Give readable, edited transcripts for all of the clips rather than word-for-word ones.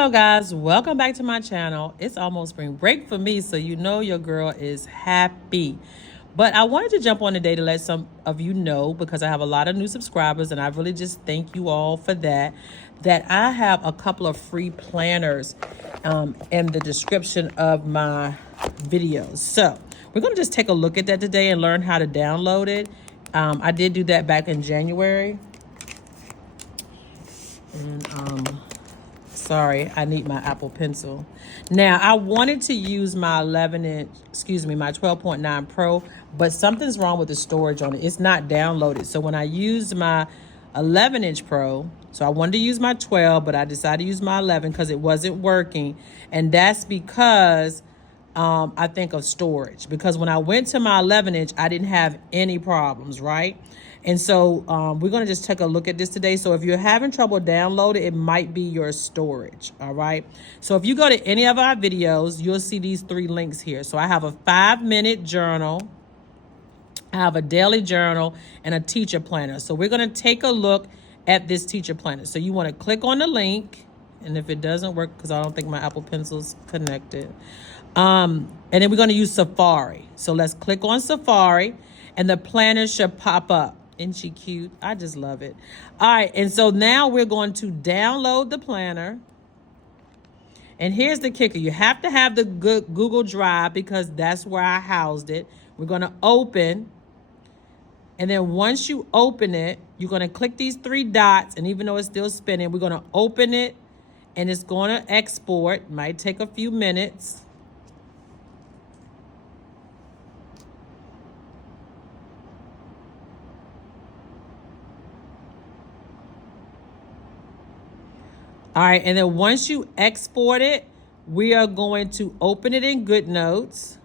Hello guys, welcome back to my channel. It's almost spring break for me, so you know your girl is happy. But I wanted to jump on today to let some of you know, because I have a lot of new subscribers and I really just thank you all for that I have a couple of free planners in the description of my videos. So we're going to just take a look at that today and learn how to download it. I did do that back in January. And sorry, I need my Apple Pencil. Now, I wanted to use my my 12.9 Pro, but something's wrong with the storage on it. It's not downloaded. So when I used my 11-inch Pro, so I wanted to use my 12, but I decided to use my 11 because it wasn't working. And that's because I think of storage. Because when I went to my 11-inch, I didn't have any problems, right? And so we're going to just take a look at this today. So if you're having trouble downloading, it might be your storage, all right? So if you go to any of our videos, you'll see these 3 links here. So I have a 5-minute journal, I have a daily journal, and a teacher planner. So we're going to take a look at this teacher planner. So you want to click on the link, and if it doesn't work, because I don't think my Apple Pencil's connected, and then we're going to use Safari. So let's click on Safari, and the planner should pop up. Isn't she cute? I just love it. All right, and so now we're going to download the planner. And here's the kicker. You have to have the Google Drive because that's where I housed it. We're going to open. And then once you open it, you're going to click these 3 dots. And even though it's still spinning, we're going to open it. And it's going to export. Might take a few minutes. All right, and then once you export it, we are going to open it in Goodnotes.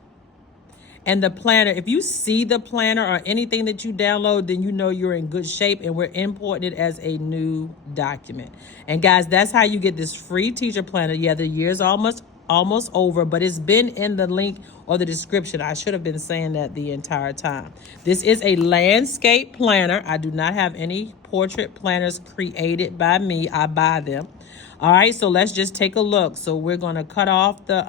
And the planner, if you see the planner or anything that you download, then you know you're in good shape, and we're importing it as a new document. And guys, that's how you get this free teacher planner. Yeah, the year's almost over, but it's been in the link or the description. I should have been saying that the entire time. This is a landscape planner. I do not have any portrait planners created by me. I buy them. All right, so let's just take a look. So we're going to cut off the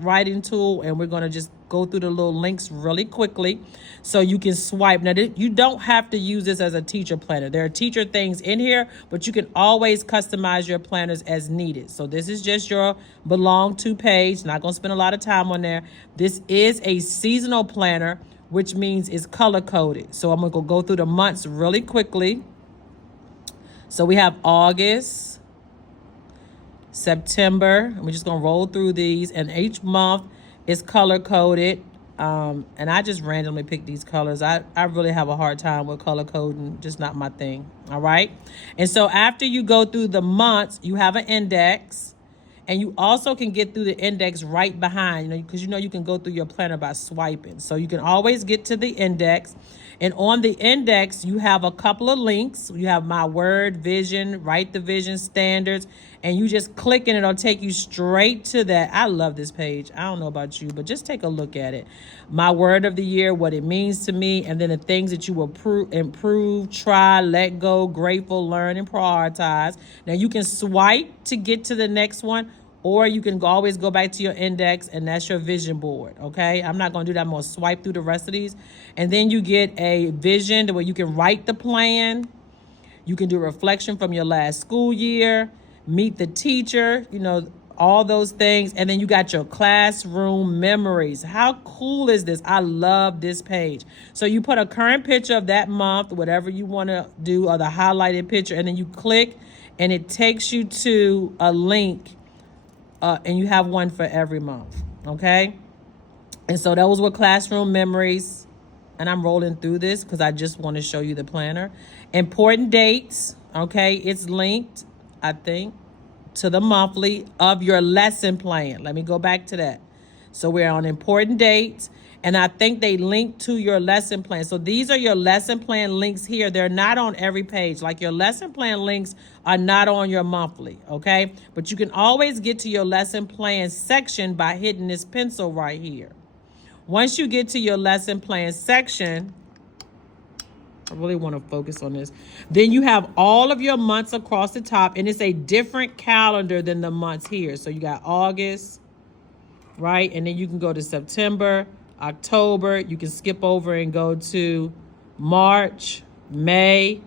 writing tool, and we're going to just go through the little links really quickly so you can swipe. Now, you don't have to use this as a teacher planner. There are teacher things in here, but you can always customize your planners as needed. So this is just your belong to page. Not going to spend a lot of time on there. This is a seasonal planner, which means it's color coded. So I'm going to go through the months really quickly. So we have August, September, and we're just gonna roll through these, and each month is color coded. And I just randomly pick these colors. I really have a hard time with color coding, just not my thing. All right. And so after you go through the months, you have an index, and you also can get through the index right behind, because you can go through your planner by swiping. So you can always get to the index. And on the index, you have a couple of links. You have my word, vision, write the vision, standards, and you just click and it'll take you straight to that. I love this page. I don't know about you, but just take a look at it. My word of the year, what it means to me, and then the things that you will improve, try, let go, grateful, learn, and prioritize. Now you can swipe to get to the next one, or you can always go back to your index, and that's your vision board, okay? I'm not going to do that. I'm going to swipe through the rest of these. And then you get a vision where you can write the plan. You can do reflection from your last school year, meet the teacher, all those things. And then you got your classroom memories. How cool is this? I love this page. So you put a current picture of that month, whatever you want to do, or the highlighted picture, and then you click, and it takes you to a link. And you have one for every month, okay? And so those were classroom memories. And I'm rolling through this because I just want to show you the planner. Important dates, okay? It's linked, I think, to the monthly of your lesson plan. Let me go back to that. So we're on important dates. And I think they link to your lesson plan. So these are your lesson plan links here. They're not on every page. Like your lesson plan links are not on your monthly, okay? But you can always get to your lesson plan section by hitting this pencil right here. Once you get to your lesson plan section, I really want to focus on this. Then you have all of your months across the top, and it's a different calendar than the months here. So you got August, right? And then you can go to September, October. You can skip over and go to March, May,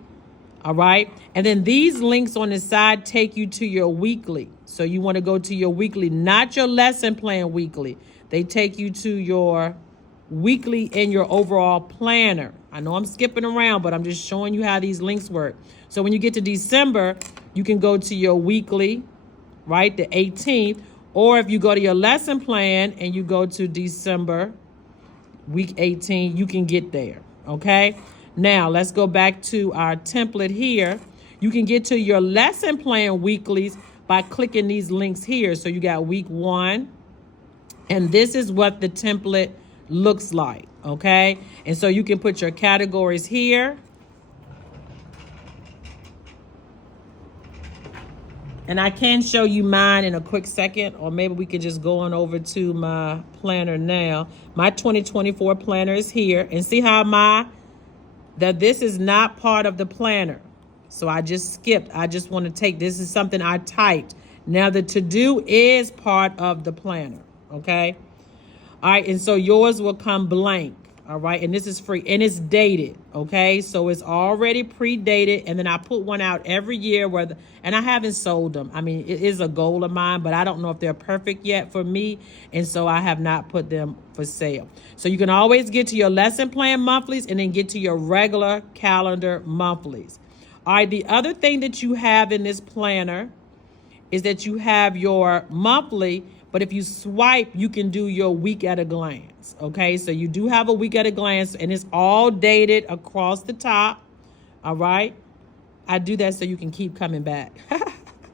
all right? And then these links on the side take you to your weekly. So you want to go to your weekly, not your lesson plan weekly. They take you to your weekly in your overall planner. I know I'm skipping around, but I'm just showing you how these links work. So when you get to December, you can go to your weekly, right, the 18th. Or if you go to your lesson plan and you go to December, week 18, you can get there, okay? Now, let's go back to our template here. You can get to your lesson plan weeklies by clicking these links here. So you got week 1, and this is what the template looks like, okay? And so you can put your categories here. And I can show you mine in a quick second, or maybe we could just go on over to my planner now. My 2024 planner is here, and see how that this is not part of the planner. So I just skipped. I just want to take, this is something I typed. Now the to-do is part of the planner, okay? All right, and so yours will come blank, all right? And this is free, and it's dated, okay? So it's already pre-dated, and then I put one out every year and I haven't sold them. I mean, it is a goal of mine, but I don't know if they're perfect yet for me, and so I have not put them for sale. So you can always get to your lesson plan monthlies and then get to your regular calendar monthlies. All right, the other thing that you have in this planner is that you have your monthly, but if you swipe, you can do your week at a glance, okay? So you do have a week at a glance, and it's all dated across the top, all right? I do that so you can keep coming back.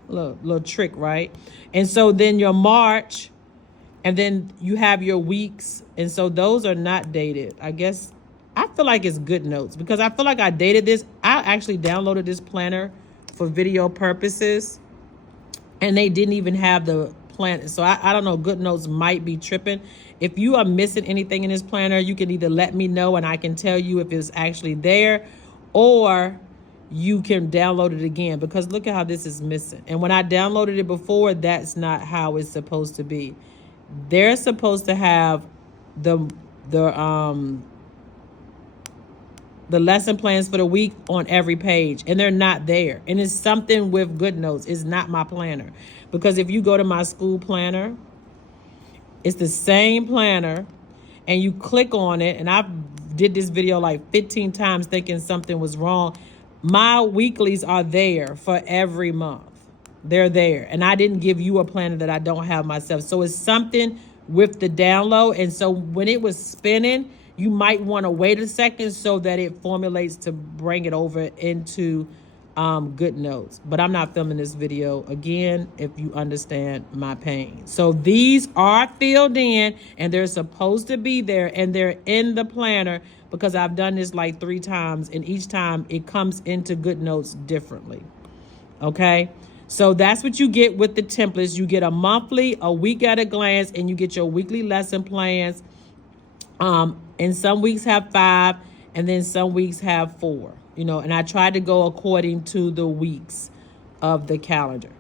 little trick, right? And so then your March, and then you have your weeks, and so those are not dated. I guess, I feel like it's Goodnotes, because I feel like I dated this. I actually downloaded this planner for video purposes, and they didn't even have the planner. So I don't know, Goodnotes might be tripping. If you are missing anything in this planner, you can either let me know and I can tell you if it's actually there, or you can download it again, because look at how this is missing. And when I downloaded it before, that's not how it's supposed to be. They're supposed to have the lesson plans for the week on every page, and they're not there. And it's something with Goodnotes. It's not my planner. Because if you go to my school planner, it's the same planner, and you click on it, and I did this video like 15 times thinking something was wrong. My weeklies are there for every month. They're there. And I didn't give you a planner that I don't have myself. So it's something with the download. And so when it was spinning, you might want to wait a second so that it formulates to bring it over into Goodnotes. But I'm not filming this video again, if you understand my pain. So these are filled in, and they're supposed to be there, and they're in the planner, because I've done this like 3 times, and each time it comes into Goodnotes differently. Okay, so that's what you get with the templates. You get a monthly, a week at a glance, and you get your weekly lesson plans. And some weeks have 5, and then some weeks have 4, you know, and I tried to go according to the weeks of the calendar.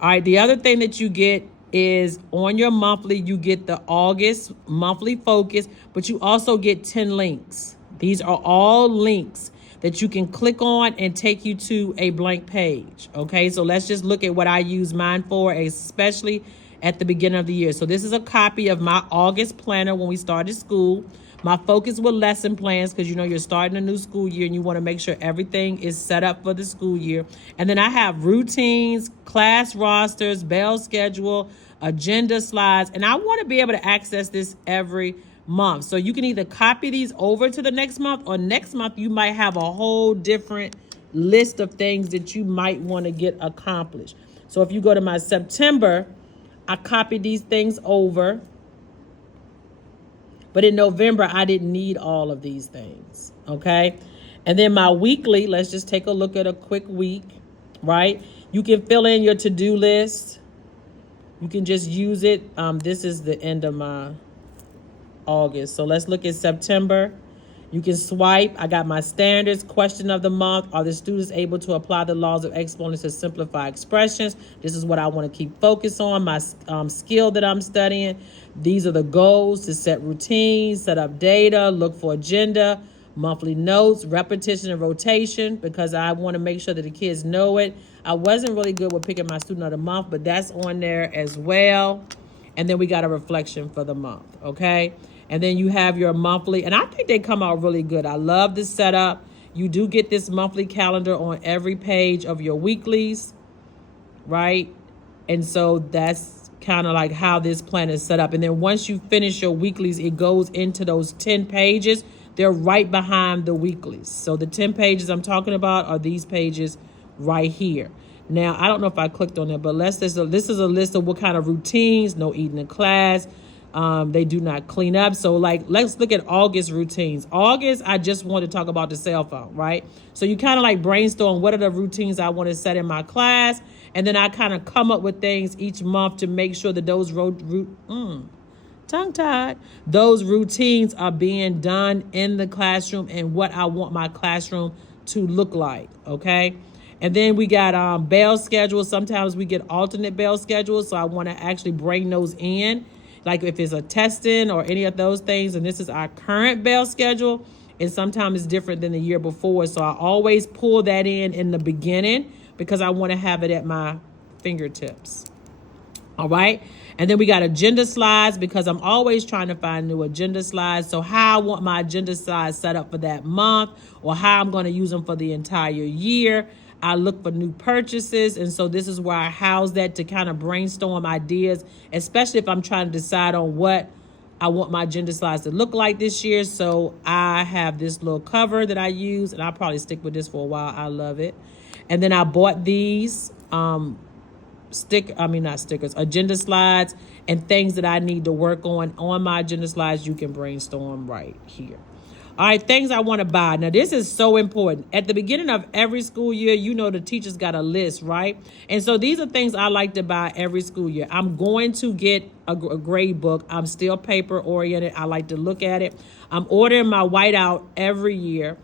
All right, the other thing that you get is on your monthly, you get the August monthly focus, but you also get 10 links. These are all links that you can click on and take you to a blank page. Okay, so let's just look at what I use mine for, especially at the beginning of the year. So this is a copy of my August planner when we started school. My focus with lesson plans, because you know you're starting a new school year and you want to make sure everything is set up for the school year. And then I have routines, class rosters, bell schedule, agenda slides, and I want to be able to access this every month. So you can either copy these over to the next month, or next month you might have a whole different list of things that you might want to get accomplished. So if you go to my September, I copied these things over. But in November, I didn't need all of these things, okay? And then my weekly, let's just take a look at a quick week, right? You can fill in your to-do list. You can just use it. This is the end of my August. So let's look at September. You can swipe. I got my standards. Question of the month. Are the students able to apply the laws of exponents to simplify expressions? This is what I want to keep focus on. My skill that I'm studying. These are the goals: to set routines, set up data, look for agenda, monthly notes, repetition and rotation, because I want to make sure that the kids know it. I wasn't really good with picking my student of the month, but that's on there as well. And then we got a reflection for the month, okay? And then you have your monthly, and I think they come out really good. I love this setup. You do get this monthly calendar on every page of your weeklies, right? And so that's kind of like how this plan is set up. And then once you finish your weeklies, it goes into those 10 pages. They're right behind the weeklies. So the 10 pages I'm talking about are these pages right here. Now, I don't know if I clicked on it, but this is a list of what kind of routines: no eating in class. They do not clean up. So like, let's look at August routines. August, I just want to talk about the cell phone, right? So you kind of like brainstorm what are the routines I want to set in my class. And then I kind of come up with things each month to make sure that those tongue-tied, those routines are being done in the classroom and what I want my classroom to look like, okay? And then we got bell schedules. Sometimes we get alternate bell schedules, so I want to actually bring those in, like if it's a testing or any of those things. And this is our current bell schedule, and sometimes it's different than the year before. So I always pull that in the beginning because I want to have it at my fingertips. All right. And then we got agenda slides, because I'm always trying to find new agenda slides. So how I want my agenda slides set up for that month, or how I'm going to use them for the entire year. I look for new purchases. And so this is where I house that to kind of brainstorm ideas, especially if I'm trying to decide on what I want my agenda slides to look like this year. So I have this little cover that I use, and I'll probably stick with this for a while. I love it. And then I bought these not stickers, agenda slides, and things that I need to work on my agenda slides. You can brainstorm right here. All right, things I want to buy. Now, this is so important. At the beginning of every school year, you know the teachers got a list, right? And so these are things I like to buy every school year. I'm going to get a grade book. I'm still paper oriented. I like to look at it. I'm ordering my whiteout every year.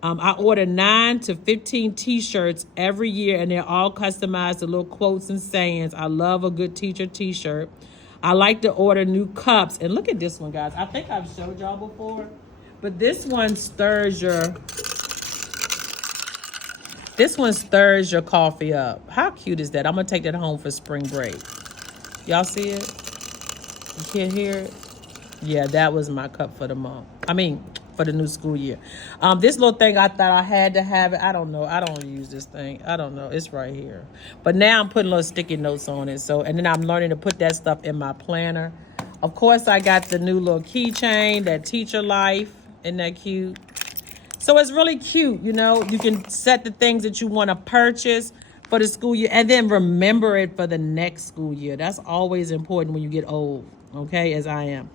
I order 9 to 15 t-shirts every year, and they're all customized to little quotes and sayings. I love a good teacher t-shirt. I like to order new cups. And look at this one, guys. I think I've showed y'all before, but this one stirs your coffee up. How cute is that? I'm going to take that home for spring break. Y'all see it? You can't hear it? Yeah, that was my cup for the month. For the new school year. This little thing, I thought I had to have it. I don't know. I don't use this thing. I don't know. It's right here. But now I'm putting little sticky notes on it. So, and then I'm learning to put that stuff in my planner. Of course, I got the new little keychain, that Teacher Life. Isn't that cute? So it's really cute. You know, you can set the things that you want to purchase for the school year and then remember it for the next school year. That's always important when you get old, okay, as I am.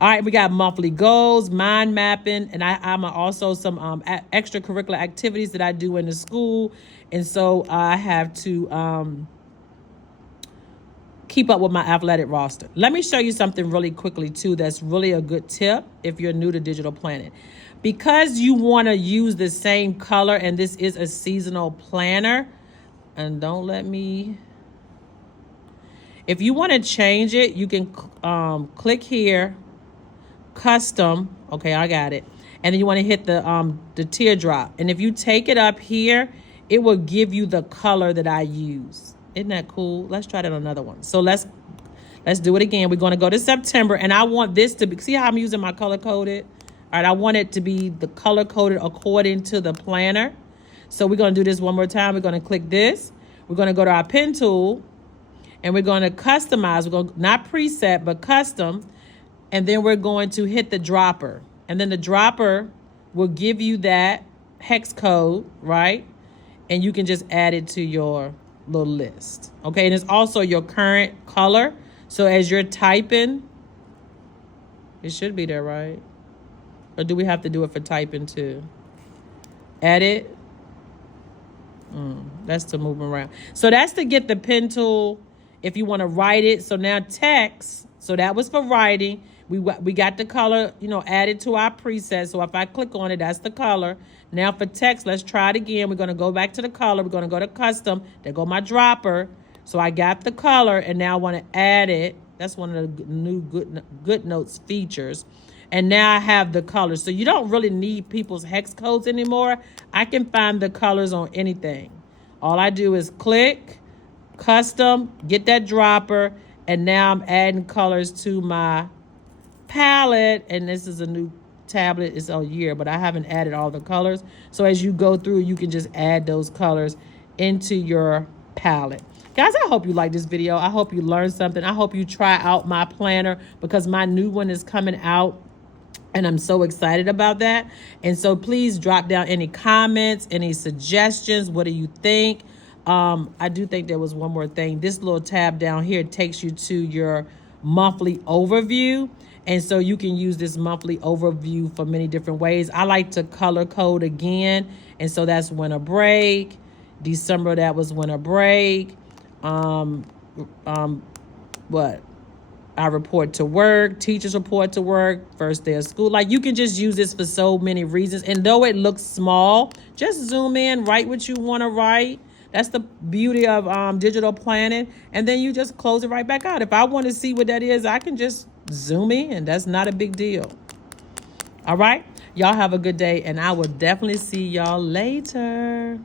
All right, we got monthly goals, mind mapping, and I'm also some extracurricular activities that I do in the school. And so I have to keep up with my athletic roster. Let me show you something really quickly, too, that's really a good tip if you're new to digital planning. Because you want to use the same color, and this is a seasonal planner, and don't let me... If you want to change it, you can click here, custom. Okay, I got it. And then you want to hit the teardrop. And if you take it up here, it will give you the color that I use. Isn't that cool? Let's try that on another one. So let's do it again. We're going to go to September, and I want this to be, see how I'm using my color coded? All right, I want it to be the color coded according to the planner. So we're going to do this one more time. We're going to click this. We're going to go to our pen tool, and we're going to customize. We're going to, not preset, but custom. And then we're going to hit the dropper. And then the dropper will give you that hex code, right? And you can just add it to your little list. Okay, and it's also your current color. So as you're typing, it should be there, right? Or do we have to do it for typing too? Edit. That's to move around. So that's to get the pen tool if you want to write it. So now text. So that was for writing. We got the color, you know, added to our preset. So if I click on it, that's the color. Now for text, let's try it again. We're going to go back to the color. We're going to go to custom. There go my dropper. So I got the color, and now I want to add it. That's one of the new Goodnotes features. And now I have the colors. So you don't really need people's hex codes anymore. I can find the colors on anything. All I do is click, custom, get that dropper, and now I'm adding colors to my palette. And this is a new tablet. It's a year, but I haven't added all the colors. So as you go through, you can just add those colors into your palette. Guys, I hope you like this video. I hope you learned something. I hope you try out my planner because my new one is coming out. And I'm so excited about that. And so please drop down any comments, any suggestions. What do you think? I do think there was one more thing. This little tab down here takes you to your monthly overview. And so you can use this monthly overview for many different ways. I like to color code again. And so that's winter break. December, that was winter break. What? I report to work, teachers report to work, first day of school. Like, you can just use this for so many reasons. And though it looks small, just zoom in, write what you want to write. That's the beauty of digital planning. And then you just close it right back out. If I want to see what that is, I can just zoom in. That's not a big deal. All right. Y'all have a good day, and I will definitely see y'all later.